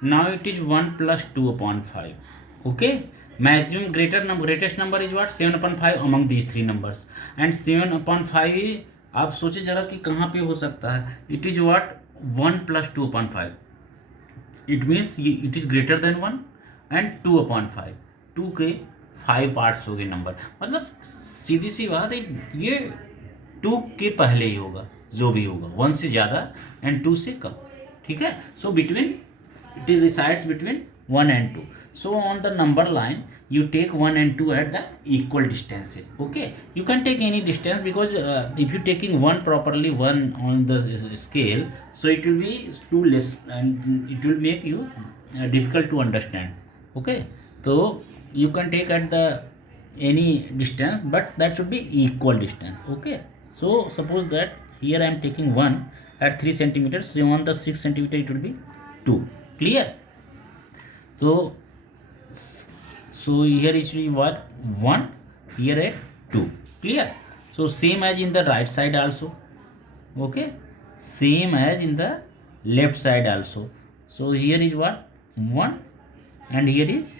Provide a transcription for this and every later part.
Now it is 1 plus 2 upon 5. Okay. Maximum greatest number is what? 7 upon 5 among these three numbers. And 7 upon 5 आप सोचे जरा कि कहाँ पे हो सकता है. It is what? 1 plus 2 upon 5. It means it is greater than 1 and 2 upon 5. 2 के 5 पार्ट्स हो गए नंबर. मतलब सीधी सी बात है, ये 2 के पहले ही होगा जो भी होगा, 1 से ज़्यादा एंड 2 से कम. ठीक है. So between it resides between 1 and 2. So on the number line you take 1 and 2 at the equal distances. Okay, you can take any distance because if you taking 1 properly, 1 on the scale, so it will be too less and it will make you difficult to understand. Okay, so you can take at the any distance, but that should be equal distance. Okay, so suppose that here I am taking 1 at 3 centimeters, so on the 6 centimeter it will be 2. Clear. So here it will be what? 1, here at 2. Clear. So same as in the right side also. Okay, same as in the left side also. So here is what? 1 and here is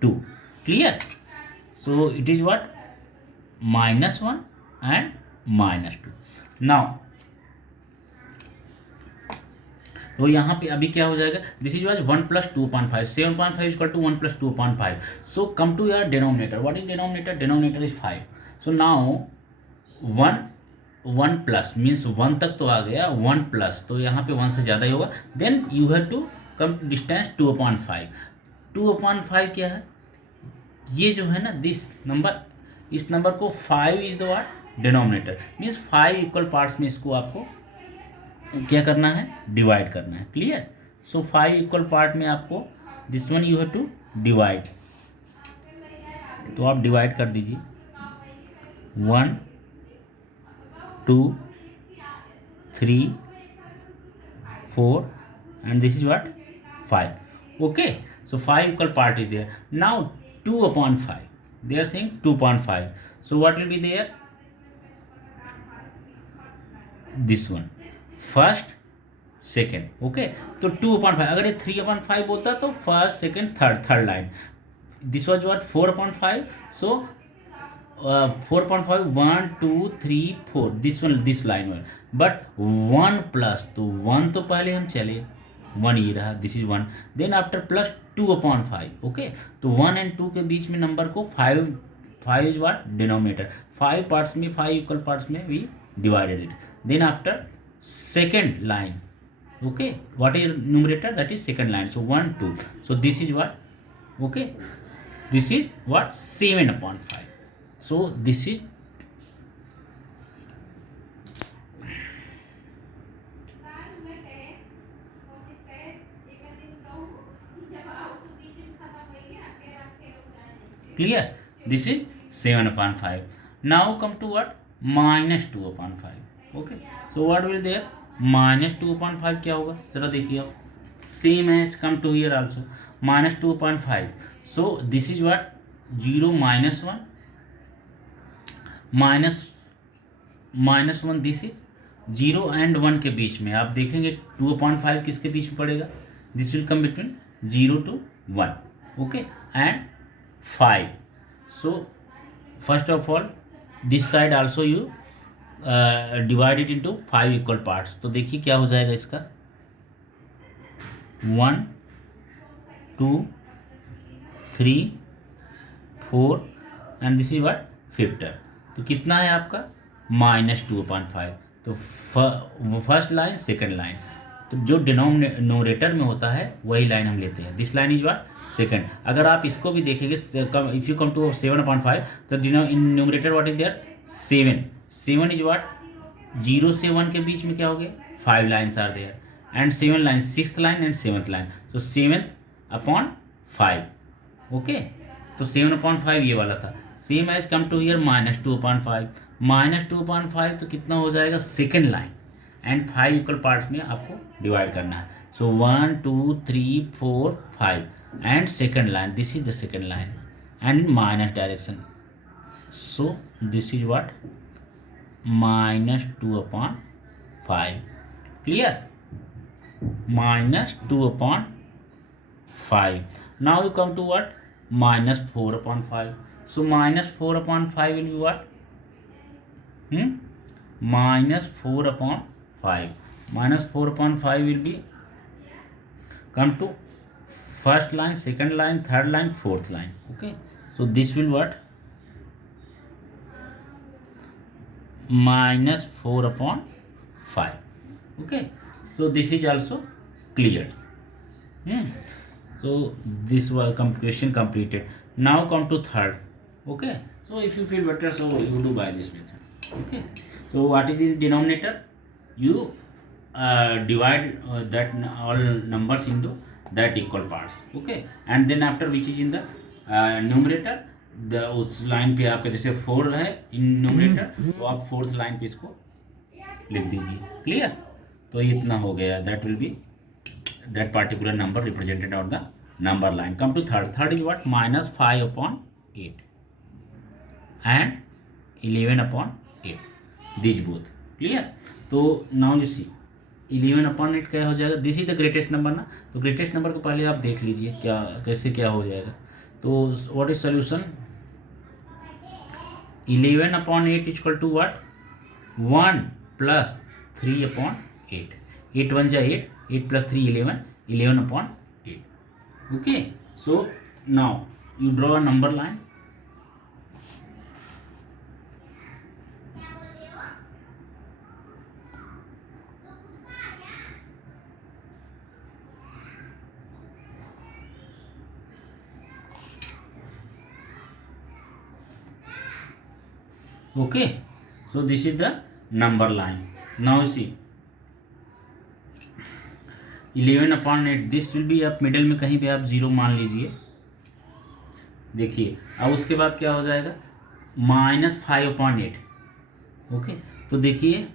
2. Clear. So it is what? -1 and -2. Now तो यहाँ पे अभी क्या हो जाएगा, this is was 1 plus 2/5, 7/5 is equal to 1 plus 2/5. So come to your denominator. What is denominator? Denominator is 5. So now 1 plus means 1 तक तो आ गया, 1 प्लस तो यहाँ पे 1 से ज़्यादा ही होगा. Then you have to come distance 2/5. 2/5 क्या है? ये जो है ना दिस नंबर, इस नंबर को 5 is the what? Denominator. Means 5 equal parts में इसको आपको क्या करना है? डिवाइड करना है. क्लियर. सो 5 इक्वल पार्ट में आपको this one you have to divide. तो आप डिवाइड कर दीजिए 1 2 3 4 and this is what? 5. Okay. So 5 equal part is there. Now 2/5 they are saying 2/5. so what will be there? this one first second. Okay. तो 2/5. अगर ये 3/5 बोलता तो first second third line. This was what? 4/5. So 4/5 1 2 3 4 this one this line one. But 1 plus तो 1 तो पहले हम चले, 1 ये रहा, this is 1. Then after plus 2/5. Okay. तो 1 एंड 2 के बीच में नंबर को 5 इज वाट? डिनोमिनेटर. 5 पार्ट्स में, 5 इक्वल पार्ट्स में we divided it. Then after second line. Okay, what is numerator? That is second line. So 1 2. So this is what? Okay, this is what? 7/5. So this is clear. This is 7/5. Now come to what? -2/5. Okay. So what will there? -2/5 क्या होगा जरा देखिए आप. Same as come to here also -2/5. So this is what? 0 -1 -1. This is 0 and 1 के बीच में आप देखेंगे 2/5 किसके बीच में पड़ेगा? This will come between 0 to 1. Okay. And 5. So first of all this side also you divide it into 5 equal parts. तो देखिए क्या हो जाएगा इसका. 1 2 3 4 एंड दिस इज व्हाट? 5. तो कितना है आपका? -2/5. तो फर्स्ट लाइन सेकंड लाइन. तो जो डिनोमिनेटर में होता है वही लाइन हम लेते हैं. This line is what? Second. अगर आप इसको भी देखेंगे, इफ यू कम टू 7/5 तो in numerator what is there? 7. 7 is what? 0 से 1 के बीच में क्या हो गया? 5 lines are there and 7 line, 6th line and 7th line. तो 7/5. ओके. तो 7/5 ये वाला था. Same as come to here -2/5. -2/5 तो कितना हो जाएगा? Second line and 5 equal parts में आपको डिवाइड करना है. So 1 2 3 4 5 and second line, this is the second line and minus direction. So this is what? -2/5. Clear. minus 2 upon 5. Now you come to what? Minus 4 upon 5. So minus 4 upon 5 will be what? Minus 4 upon 5. Minus 4 upon 5 will be, come to first line, second line, third line, fourth line. Okay, so this will what? Minus 4 upon 5. Okay, so this is also clear. So this was question completed. Now come to third. Okay, so if you feel better, so you do by this method. Okay, so what is in denominator? You divide that all numbers into that equal parts. Okay, and then after which is in the numerator, the उस line पे आपका जैसे 4 है in numerator, तो आप fourth line पे इसको लिख दीजिए. क्लियर? तो इतना हो गया. That will B that particular number represented on the number line. Come to third. Third is what? Minus 5 upon 8 and 11 upon 8. These both. Clear? तो now you see 11 upon 8 क्या हो जाएगा? This is the greatest number ना. तो greatest number को पहले आप देख लीजिए क्या कैसे क्या हो जाएगा. तो what is solution? 11 upon 8 is equal to what? 1 plus 3 upon 8. 8 1 जा 8. 8 plus 3 11. 11 upon 8. Okay, so now you draw a number line. Okay, so this is the number line. Now you see 11 upon 8. This will B, आप middle में कहीं भी आप 0 मान लीजिए. देखिए अब उसके बाद क्या हो जाएगा? Minus 5 upon 8. ओके, तो देखिए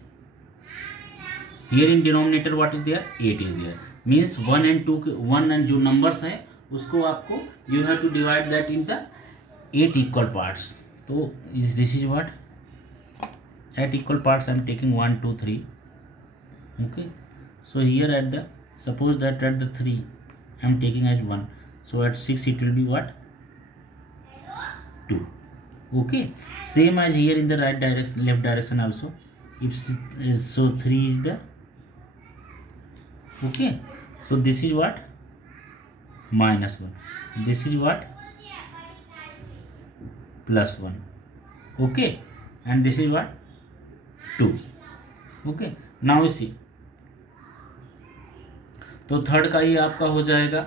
here in denominator what is there? 8 is there. Means 1 and 2 1 and जो नंबर्स हैं उसको आपको you have to divide that in the 8 equal parts. तो this is what? Eight equal parts I am taking 1 2 3. Okay, so here at the, suppose that at the 3 I am taking as 1, so at 6 it will be what? 2. Okay, same as here in the right direction, left direction also. If so 3 is the, okay, so this is what? Minus 1. This is what? Plus 1. Okay, and this is what? 2. Okay, now you see, तो third का ये आपका हो जाएगा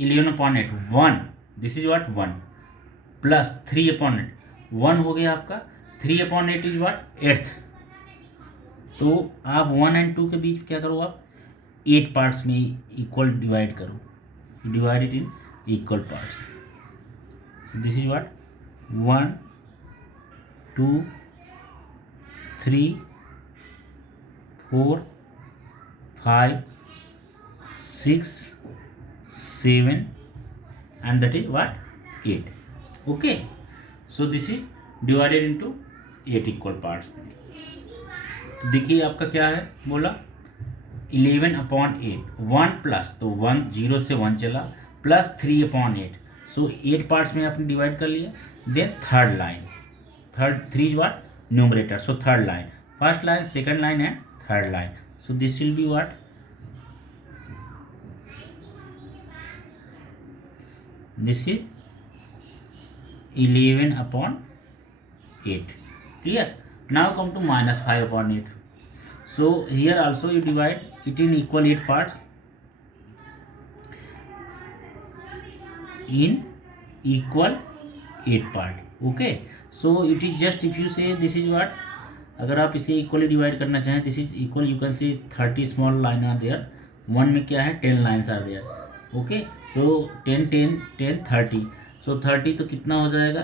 11 upon 8. 1, this is what? 1 plus 3 upon 8. 1 हो गया आपका. 3 upon 8 is what? 8th. तो आप 1 एंड 2 के बीच क्या करो? आप 8 पार्ट्स में इक्वल डिवाइड करो. Divide it in equal parts. This is what? 1 2 3 4 5 6 7 and that is what? 8. Okay, so this is divided into 8 equal parts. देखिए आपका क्या है बोला? 11 अपॉन 8. 1 प्लस, तो 1 0 से 1 चला, प्लस 3 अपॉन 8. सो 8 पार्ट्स में आपने डिवाइड कर लिया. Then third line, third 3 is what? Numerator. So third line, first line, second line and third line. So this will be what? This is 11 upon 8. Clear? Now come to minus 5 upon 8. So here also you divide it in equal 8 parts. In equal 8 part. Okay. So it is just, if you say this is what? अगर आप इसे equally divide करना चाहें, this is equal, you can see 30 small line are there. 1 में क्या है? 10 lines are there. Okay, so 10 10 10 30. So 30 तो कितना हो जाएगा?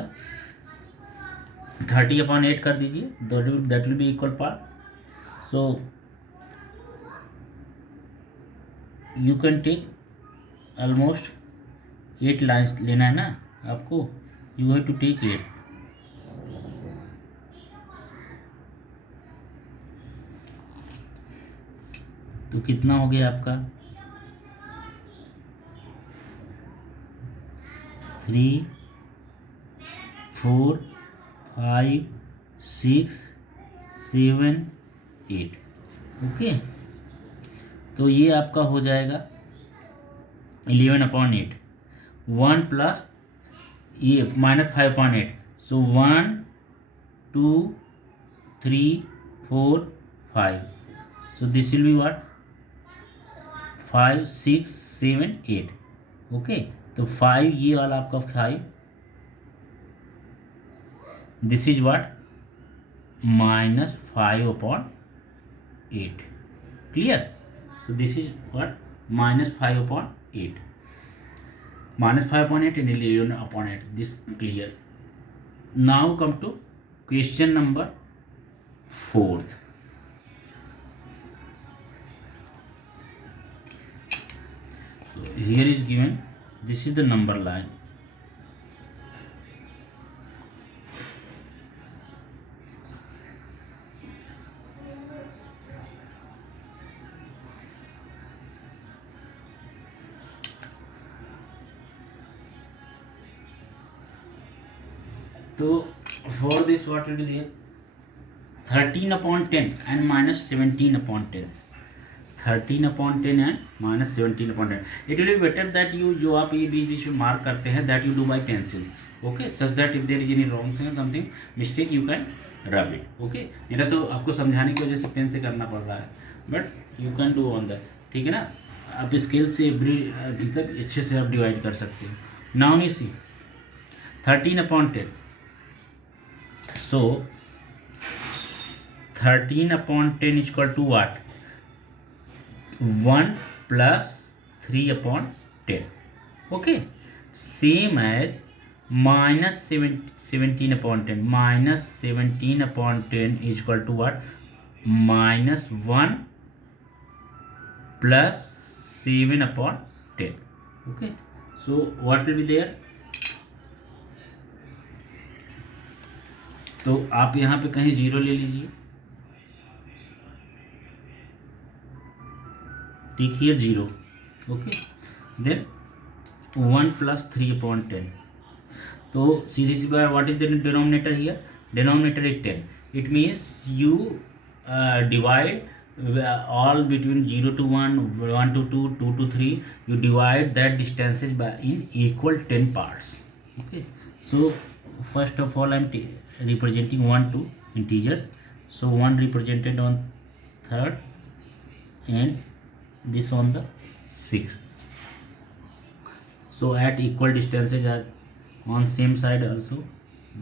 30 अपॉन 8 कर दीजिए. That will be equal part. So you can take almost 8 lines लेना है ना आपको. You have to take 8. तो कितना हो गया आपका? 3 4 5 6 7 8। ओके, तो ये आपका हो जाएगा 11/8। 1 प्लस ये -5/8, सो 1 2 3 4 5, so this will be what 5 6 7 8। Okay, तो 5 ये वाला आपका 5, this is what -5/8। Clear? So this is what -5/8, -5/8 and 11/8, this clear. Now come to question number 4th. So here is given, this is the number line. So for this what will be there, 13/10 and -17/10, 13/10 and -17/10। It will be better that you, जो आप ये बीच बीच में mark करते हैं, that you do by pencils. Okay, such that if there is any wrong something mistake you can rub it. Okay, मेरा तो आपको समझाने की वजह से पेन से करना पड़ रहा है, but you can do on that, ठीक है ना। आप स्केल से मतलब अच्छे से आप डिवाइड कर सकते हो। Now you see 13/10, so 13/10 is equal to what, 1 plus 3/10। okay, same as -17/10, -17/10 is equal to what, -1 plus 7/10। okay, so what will be there, तो आप यहाँ पे कहीं 0 ले लीजिए, टिक हियर 0। ओके, देन 1 plus 3/10, तो सीधी सी बात, what is the denominator here, denominator is 10। It means you divide all between 0 to 1, 1 to 2, 2 to 3, you divide that distances by in equal 10 parts। okay, so first of all I am representing 1 to integers, so 1 represented on 3rd and this on the 6th, so at equal distances are on same side also,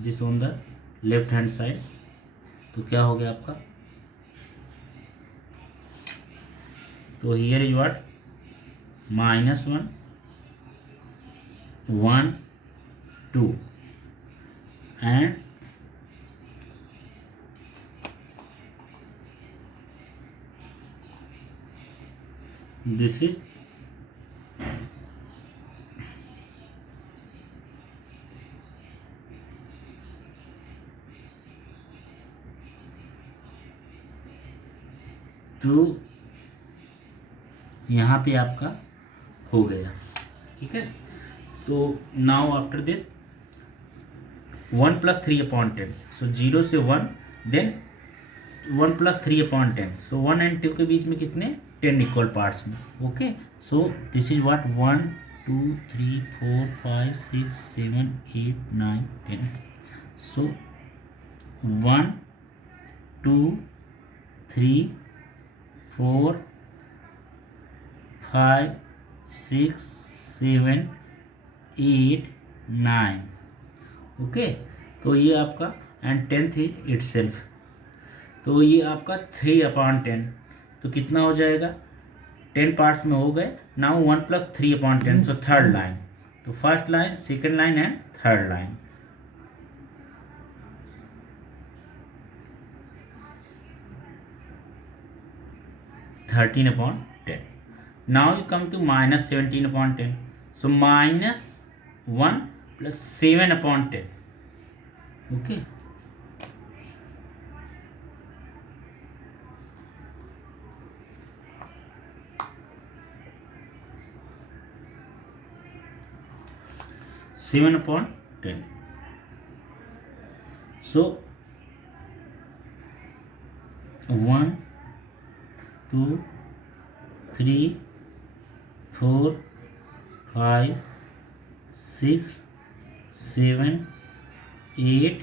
this on the left hand side। तो क्या हो गया आपका, तो here is what, -1 1 2 and this is to, यहाँ पे आपका हो गया, ठीक है। तो नाउ आफ्टर दिस 1 plus 3/10, सो 0 से 1, देन 1 plus 3/10, सो 1 and 2 के बीच में कितने, 10 इक्वल पार्ट्स में। Okay, so this is what 1 2 3 4 5 6 7 8 9 10, so 1 2 3 4 5 6 7 8 9। Okay, तो ये आपका and 10th is it self, तो ये आपका 3/10, तो कितना हो जाएगा, 10 पार्ट्स में हो गए। Now 1 plus 3/10, so third line, तो first line, second line and third line. (13/10). Now you come to -17/10. So -1 plus 7/10. Okay. 7/10. So 1 2 3 4 5 6 7 8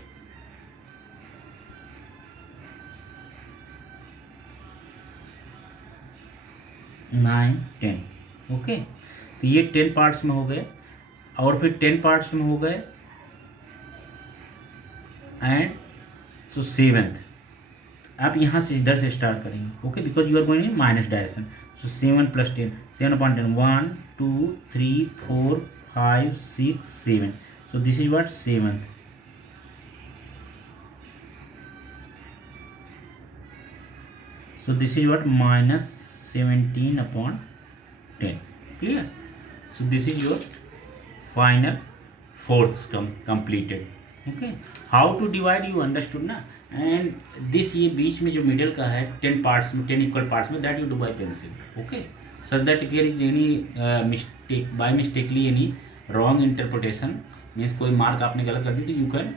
9 10. Okay, तो ये 10 पार्ट्स में हो गए और फिर 10 पार्ट्स में हो गए एंड सो 7th आप यहाँ से इधर से स्टार्ट करेंगे. Okay, because you are going in minus direction. So 7 + 10, 7/10, 1 2 3 4 5 6 7. So this is what 7th. So this is what -17/10. Clear? So this is your final fourth completed. Okay, how to divide you understood ना. and this ये बीच में जो middle का है 10 parts में 10 equal parts में, that you do by pencil. Okay, such that if there is any mistake by mistakenly any wrong interpretation means कोई mark आपने गलत कर दी तो you can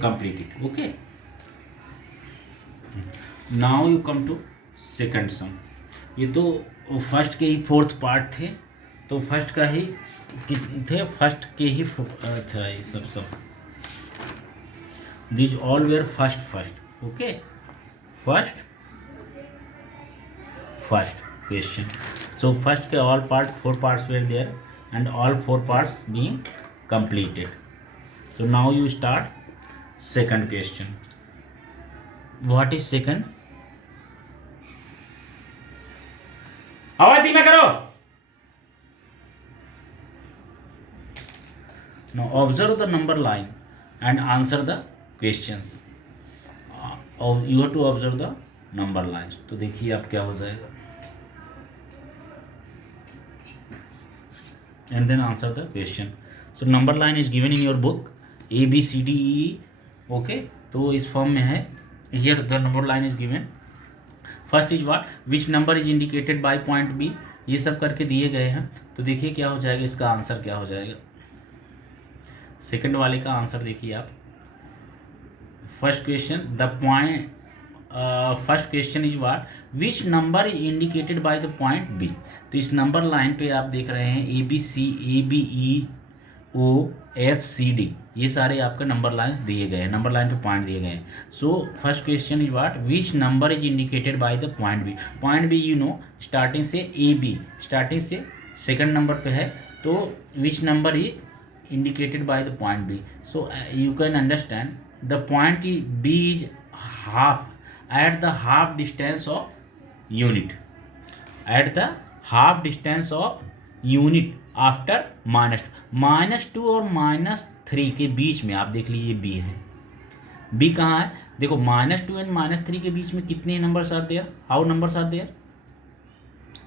complete it. Okay, now you come to second sum. ये तो first के ही fourth part थे, तो फर्स्ट का ही थे, फर्स्ट के ही था ये सब. These all were first. Okay, first question. So first के all part 4 parts were there and all 4 parts being completed. So now you start second question. What is second? आवाज धीमा करो. Now observe the number line and answer the questions. You have to observe the number lines. तो देखिए आप क्या हो जाएगा and then answer the question. So number line is given in your book A B C D E. Okay, तो इस form में है. Here the number line is given. First is what? Which number is indicated by point B. ये सब करके दिए गए हैं. तो देखिए क्या हो जाएगा, इसका आंसर क्या हो जाएगा. सेकंड वाले का आंसर देखिए आप. First question the point first question is what which number is indicated by the point B. तो इस नंबर लाइन पे आप देख रहे हैं A B E O F C D, ये सारे आपका नंबर लाइन्स दिए गए हैं, नंबर लाइन पे पॉइंट दिए गए हैं. So first question is what which number is indicated by the point B. Point B you know starting से ए बी, स्टार्टिंग से सेकंड नंबर पे है, तो which number is indicated by the point B. So you can understand the point B is half at the half distance of unit, at the half distance of unit after -2 और -3 के बीच में. आप देख लीजिए B है. B कहाँ है देखो, -2 एंड -3 के बीच में कितने numbers are there, how numbers are there.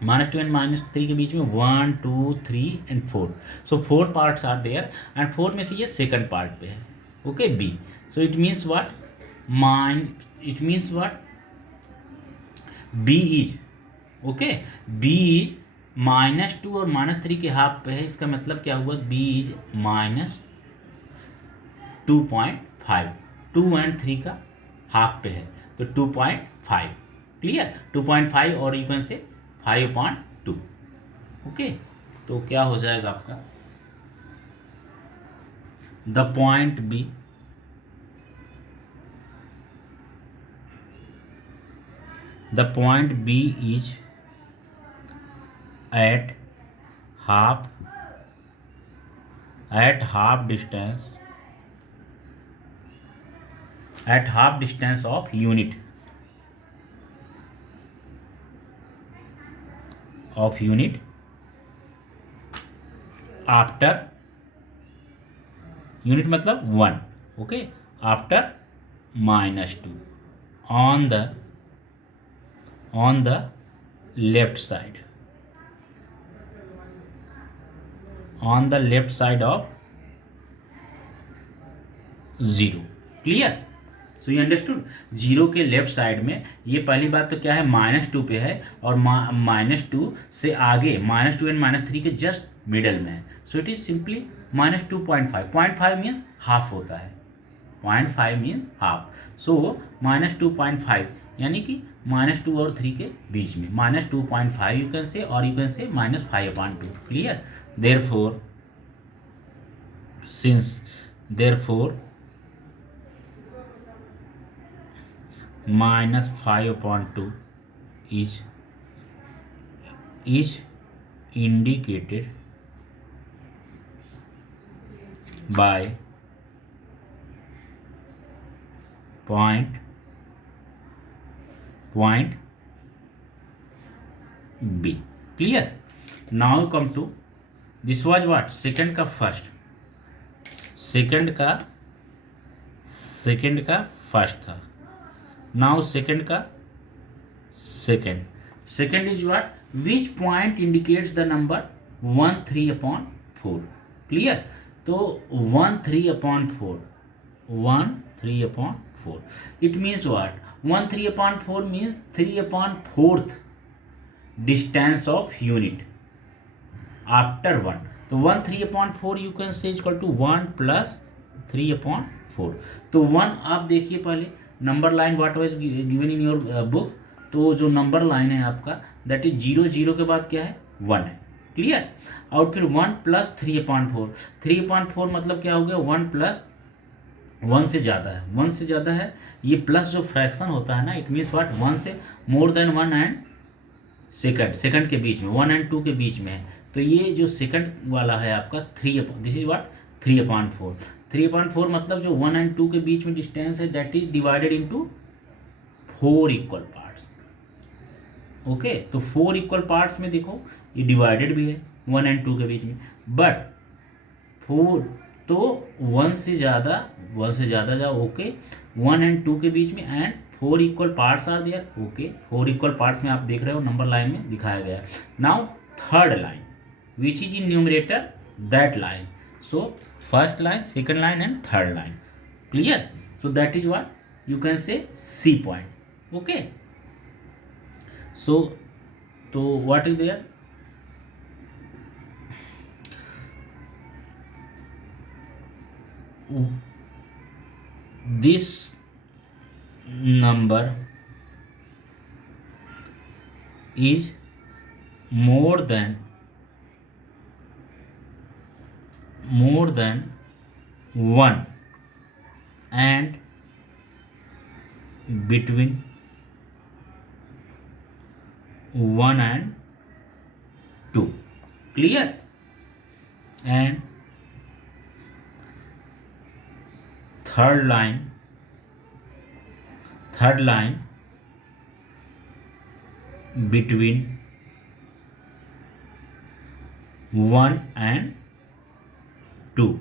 -2 and -3 के बीच में 1 2 3 and 4. So 4 parts are there and 4 में से ये सेकंड पार्ट पे है. Okay, B. So it means what B is okay, B is -2 और -3 के हाफ पे है. इसका मतलब क्या हुआ, बी इज -2.5. 2 and 3 का हाफ पे है तो 2.5. क्लियर, 2.5 और यू कैन से 5/2. ओके, तो क्या हो जाएगा आपका the point B is at half distance of unit after unit मतलब 1. Okay, after -2 on the left side of 0. Clear. So you understood. 0 के लेफ्ट साइड में ये पहली बात तो क्या है, -2 पे है और -2 से आगे -2 एंड -3 के जस्ट मिडल में है, so it is simply -2.5. 0.5 means half होता है, 0.5 मीन्स हाफ, सो -2.5 यानी कि -2 और 3 के बीच में, -2.5 यू कैन से, और यू कैन से -5/2. Clear? Therefore since therefore -5/2 is indicated by point B. Clear? Now come to this was what? Second का फर्स्ट था. Now second is what? Which point indicates the number 1/3/4. Clear? तो 1/3/4 it means what? 1/3/4 means 3/4 distance of unit after 1. तो 1/3/4 you can say equal to 1 + 3/4. तो 1 आप देखिए पहले number line what was given in your book. तो जो number line है आपका दैट इज 0 0 के बाद क्या है? 1 है. क्लियर? और फिर 1 + 3/4. 3/4 मतलब क्या हो गया? 1 + 1 से ज़्यादा है, 1 से ज़्यादा है. ये प्लस जो फ्रैक्शन होता है ना, इट मीन्स व्हाट? 1 से मोर देन 1 एंड सेकंड के बीच में, 1 और 2 के बीच में है. तो ये जो सेकंड वाला है आपका दिस इज व्हाट? 3/4. 3/4 मतलब जो 1 और 2 के बीच में डिस्टेंस है that is divided into 4 equal parts. Okay, तो 4 इक्वल पार्ट्स में देखो ये डिवाइडेड भी है 1 और 2 के बीच में, बट 4 तो 1 से ज़्यादा जाओ. ओके, 1 और 2 के बीच में and 4 equal parts are there. Okay, 4 equal parts में आप देख रहे हो नंबर लाइन में दिखाया गया. Now third line which is in numerator, that line. So first line, second line and third line. Clear? So that is what you can say C point. Okay, so what is there? This number is more than 1 and between 1 and 2. Clear? And third line between 1 and 2.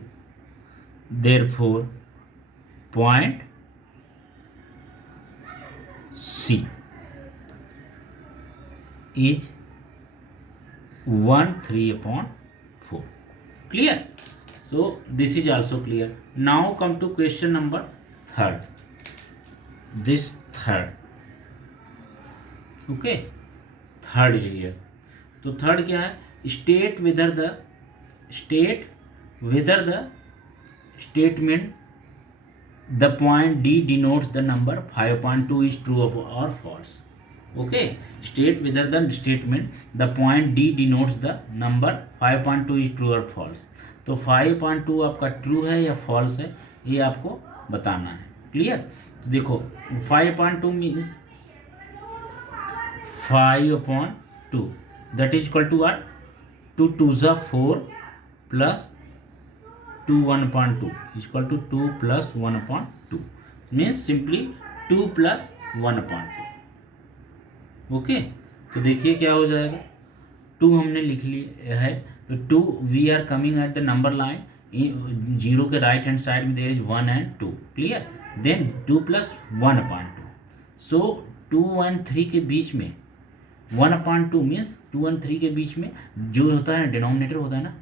Therefore point C is 1/3/4. Clear? So this is also clear. Now come to question number 3rd. This 3rd. Okay, 3rd is here. तो 3rd क्या है? State whether the statement the point D denotes the number 5/2 is true or false. Okay, state whether the statement the point D denotes the number 5/2 is true or false. तो 5/2 आपका true है या false है ये आपको बताना है. Clear? तो देखो 5/2 means 5/2 that is equal to what? 2 2s are 4 plus 2 1/2 is equal to 2 plus 1/2 means simply 2 plus 1/2. Okay, तो देखिए क्या हो जाएगा. 2 हमने लिख लिया है, तो 2 we are coming at the number line, 0 के राइट हैंड साइड में there is 1 and 2. Clear? Then 2 plus 1/2. So 2 and 3 के बीच में 1/2 मीन्स 2 and 3 के बीच में जो होता है डिनोमिनेटर होता है ना,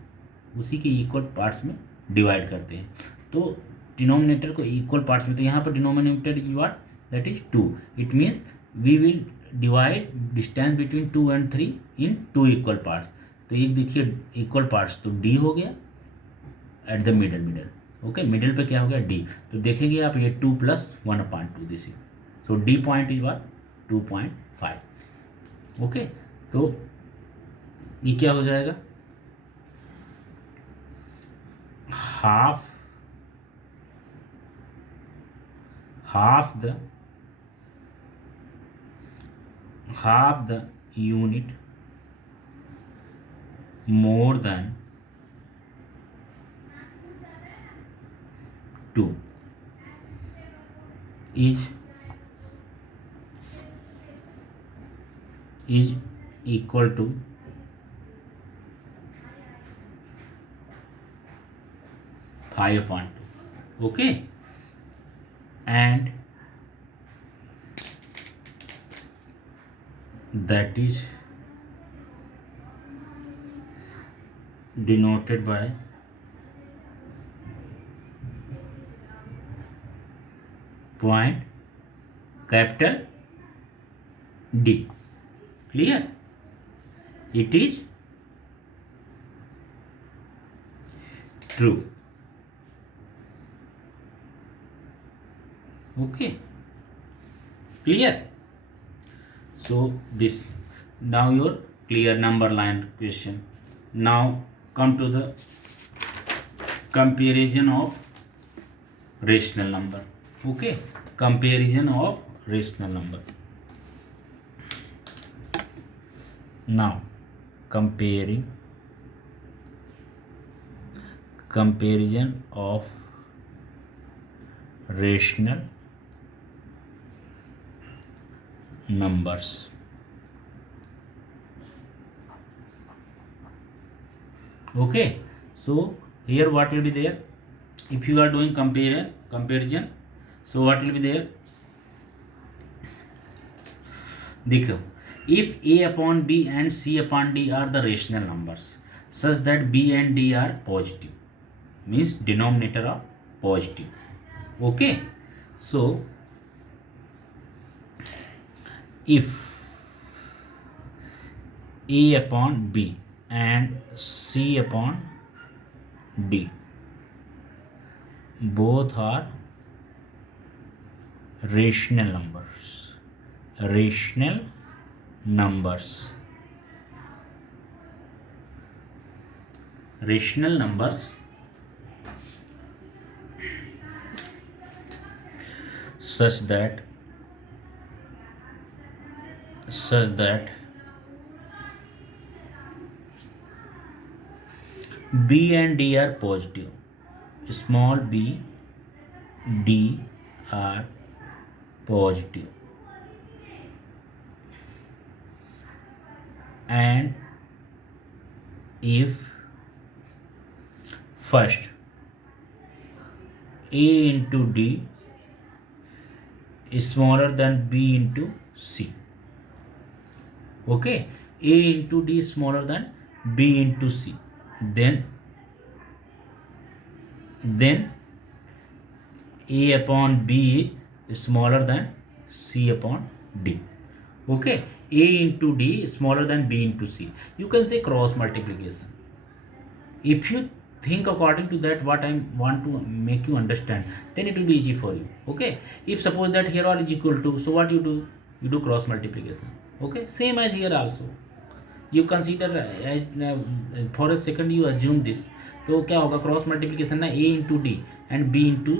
उसी के इक्वल पार्ट्स में डिवाइड करते हैं. तो डिनोमिनेटर को इक्वल पार्ट्स में, तो यहाँ पर denominator is what? That is 2. It means we will divide distance between 2 and 3 in 2 equal parts. तो एक देखिए इक्वल पार्ट्स, तो डी हो गया at the middle. Okay, middle पे क्या हो गया डी, तो देखेंगे आप ये 2 + 1/2 this is, so D point is what 2.5। Okay, तो ये क्या हो जाएगा, half the unit more than 2 is equal to 5/2. Okay, and that is denoted by point capital D. Clear? It is true. Okay, clear? So this, now your clear number line question. Now come to the comparison of rational number. Okay, comparison of rational number. Now comparison of rational numbers. Okay, so here what will be there, if you are doing comparison, so what will be there, देखो, if a/d and c/d are the rational numbers such that b and d are positive, means denominator are positive. Okay, so if a/b and c/d both are rational numbers, such that b and d are positive, small b, d are positive, and if first a into d is smaller than b into c. Okay, a into d is smaller than b into c, then a/b is smaller than c/d. Okay, a into d is smaller than b into c. You can say cross multiplication. If you think according to that what I want to make you understand, then it will be easy for you. Okay, if suppose that here all is equal to, so what you do cross multiplication. Okay, same as here also, you consider as for a second you assume this, तो क्या होगा cross multiplication ना, a into D and b into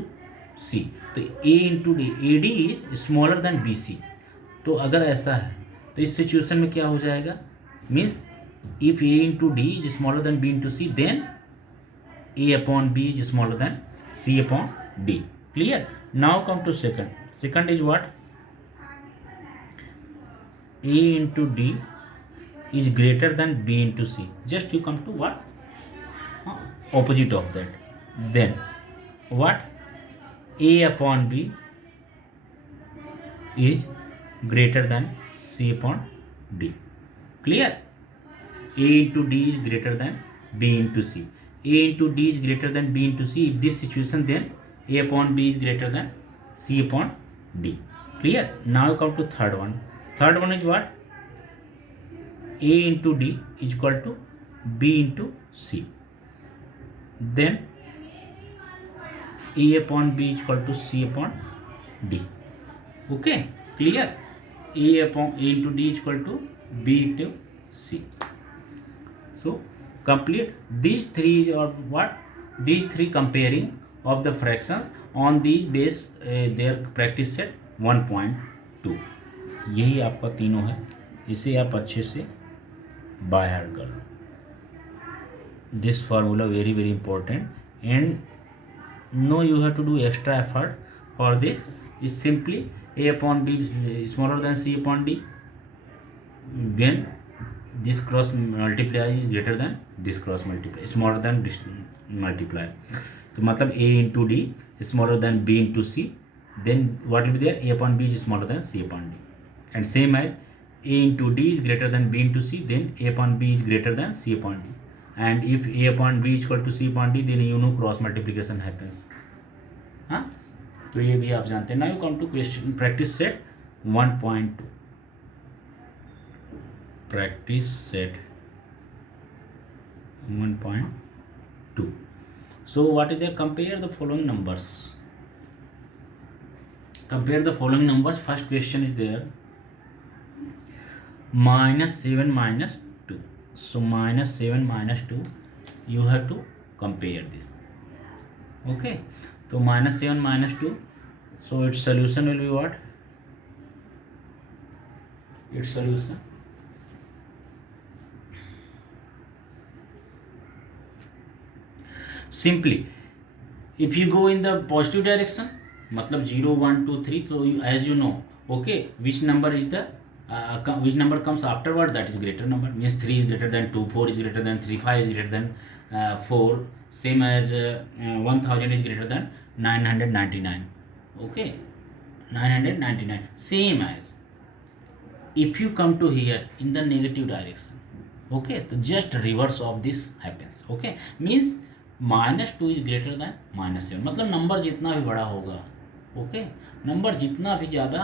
C, तो a into D, A D is smaller than B C. तो अगर ऐसा है तो इस सिचुएशन में क्या हो जाएगा, means if a into D is smaller than b into सी, then a/b is smaller than c/d. Clear? Now come to second is what, a into D is greater than b into c. Just you come to what opposite of that, then what a/b is greater than c/d. Clear? a into d is greater than b into c. a into d is greater than b into c. If this situation, then a/b is greater than c/d. Clear? Now come to third one is what, a into d is equal to B into C. Then A upon B is equal to C upon D. Okay, clear? A into D is equal to B into C. So complete these three, or what, these three comparing of the fractions on these base their practice set 1.2. यही आपका तीनों है, इसे आप अच्छे से by heart कर लो. This formula very very important, and no you have to do extra effort for this. Is simply A upon B smaller than C upon D when this cross multiply is greater than this cross multiply, smaller than this multiply. तो मतलब A into D is smaller than B into C, then what will be there? A upon B is smaller than C upon D. And same as A into D is greater than B into C, then A upon B is greater than C upon D. And if A upon B is equal to C upon D, then you know cross multiplication happens. हाँ, तो ये भी आप जानते हैं. Now you come to question practice set 1.2. Practice set 1.2. So what is there? Compare the following numbers. Compare the following numbers. First question is there, -7 -2. So -7 -2, you have to compare this. Okay, so -7 -2, so its solution will be what? Its solution, simply if you go in the positive direction, मतलब 0 1 2 3, so you, as you know, okay, which number is the which number comes afterward, that is greater number. Means 3 is greater than 2, 4 is greater than 3, 5 is greater than 4, same as 1000 is greater than 999. Okay, 999. Same as if you come to here in the negative direction, okay, तो just reverse of this happens. Okay, means -2 is greater than -7, मतलब number जितना भी बड़ा होगा, okay, number जितना भी ज़्यादा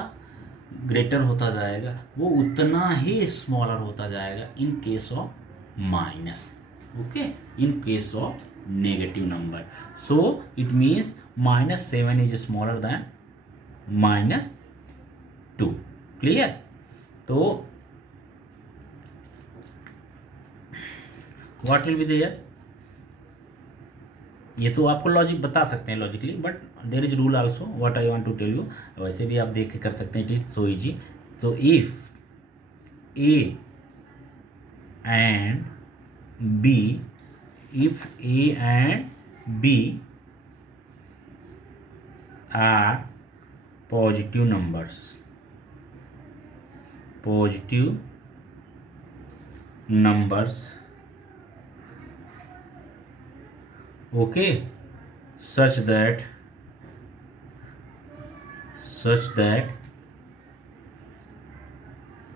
greater होता जाएगा वो उतना ही स्मॉलर होता जाएगा in case of minus. Okay, in case of negative number. So it means -7 is smaller than -2. Clear? तो व्हाट विल बी देयर? ये तो आपको लॉजिक बता सकते हैं logically, but there is rule also what I want to tell you. वैसे भी आप देख के कर सकते हैं, इट इज सो इजी. तो if A and B, if A and B are positive numbers, okay, such that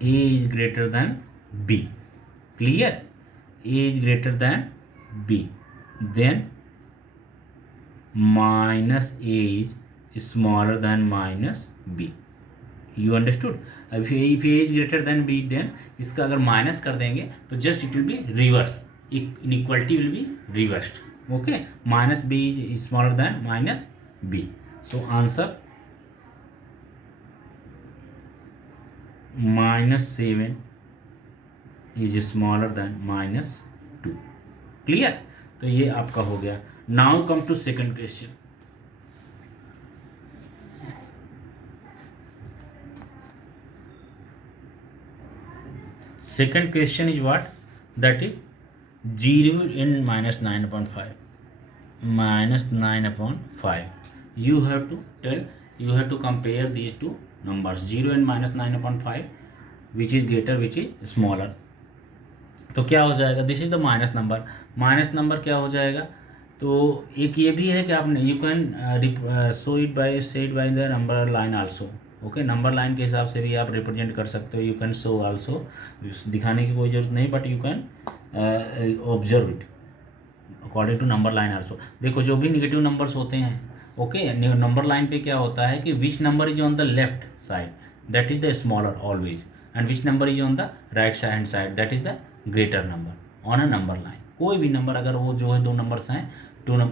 A is greater than B. Clear? A is greater than B, then -A is smaller than -B. You understood? if A is greater than B, then इसका अगर minus कर देंगे तो just it will be reverse, inequality will be reversed. Okay, -B is smaller than -B. So answer -7 is smaller than -2. Clear? तो ये आपका हो गया. Now come to second question. Second question is what? That is 0 and -9/5. -9/5. You have to compare these two numbers, 0 and -9/5, which is greater, which is smaller. तो क्या हो जाएगा? This is the minus number. Minus number क्या हो जाएगा? तो एक ये भी है कि आपने you can show it by the number line also. Okay, number line के हिसाब से भी आप रिप्रेजेंट कर सकते हो. यू कैन शो आल्सो, दिखाने की कोई ज़रूरत नहीं, but you can observe it according to number line also. देखो, जो भी निगेटिव नंबर्स होते हैं, ओके, नंबर लाइन पे क्या होता है कि विच number is on the left side, that is the smaller always, and which number is on the right hand side, that is the greater number. On a number line. कोई भी number अगर वो जो है दो नंबर्स हैं,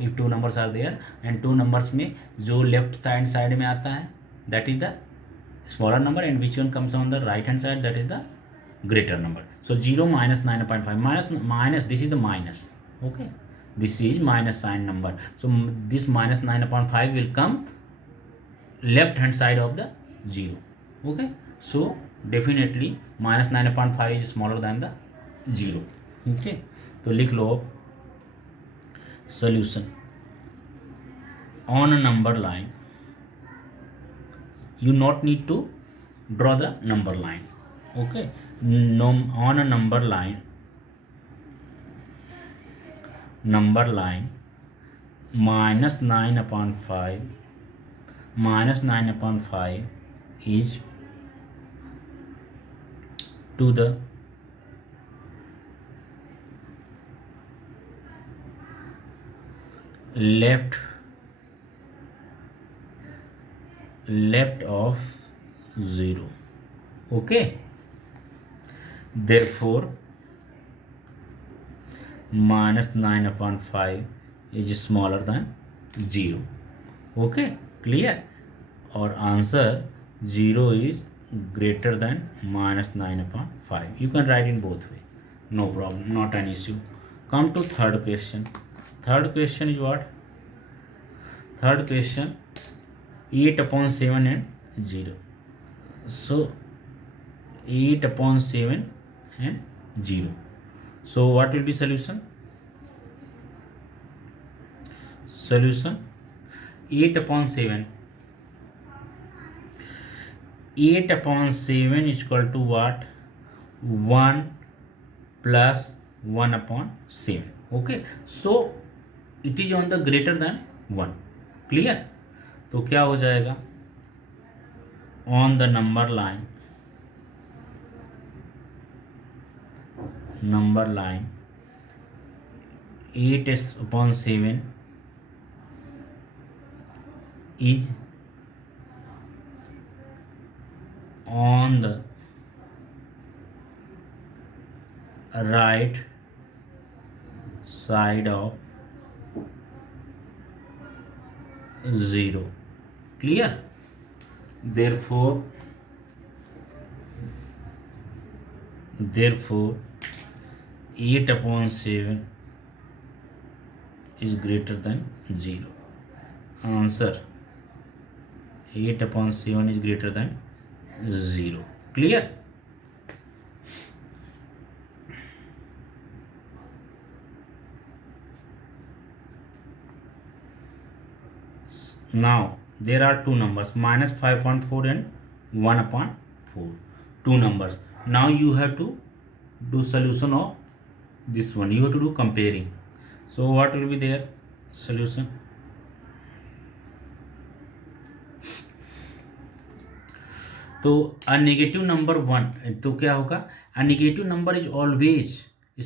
if two numbers are there and two numbers में जो लेफ्ट साइड में आता है that is the smaller number and which one comes on the right hand side that is the greater number. So 0 minus 9.5 minus this is the minus. Okay, this is minus sign number. So this minus 9.5 will come left hand side of the 0. Okay, so definitely minus 9.5 is smaller than the 0. Okay, तो लिख लो solution on a number line. You not need to draw the number line. Okay, no, on a number line minus 9/5 is to the left of 0. Okay, therefore minus 9/5 is smaller than 0. Okay, clear? Or answer 0 is greater than minus 9/5. You can write in both way, no problem, not an issue. Come to third question. Third question is what? Third question 8/7 and 0. So 8/7 and 0. So what will be solution? Solution 8/7. 8/7 is equal to what? 1 plus 1/7. Okay, so it is on the greater than 1. Clear? तो क्या हो जाएगा? On the number line 8/7 is on the right side of 0. Clear? Therefore 8/7 is greater than 0. Answer 8/7 is greater than 0. Clear? Now there are two numbers minus 5.4 and 1/4. Two numbers. Now you have to do solution of this one. You have to do comparing. So what will be their solution? तो a negative number 1, तो क्या होगा? A negative number is always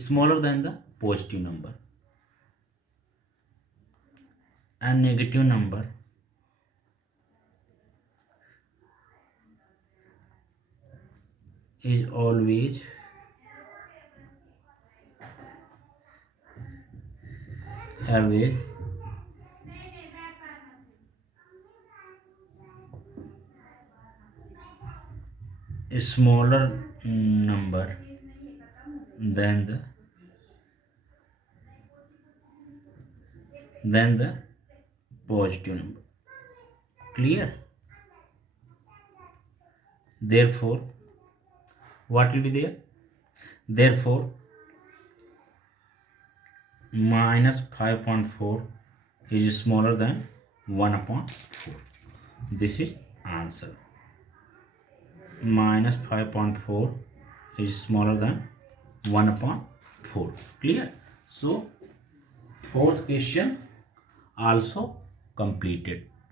smaller than the positive number. A negative number is always a smaller number than the positive number. Clear? Therefore what will be there? Therefore minus 5.4 is smaller than 1/4. This is answer. Minus 5.4 is smaller than 1/4. Clear? So fourth question also completed.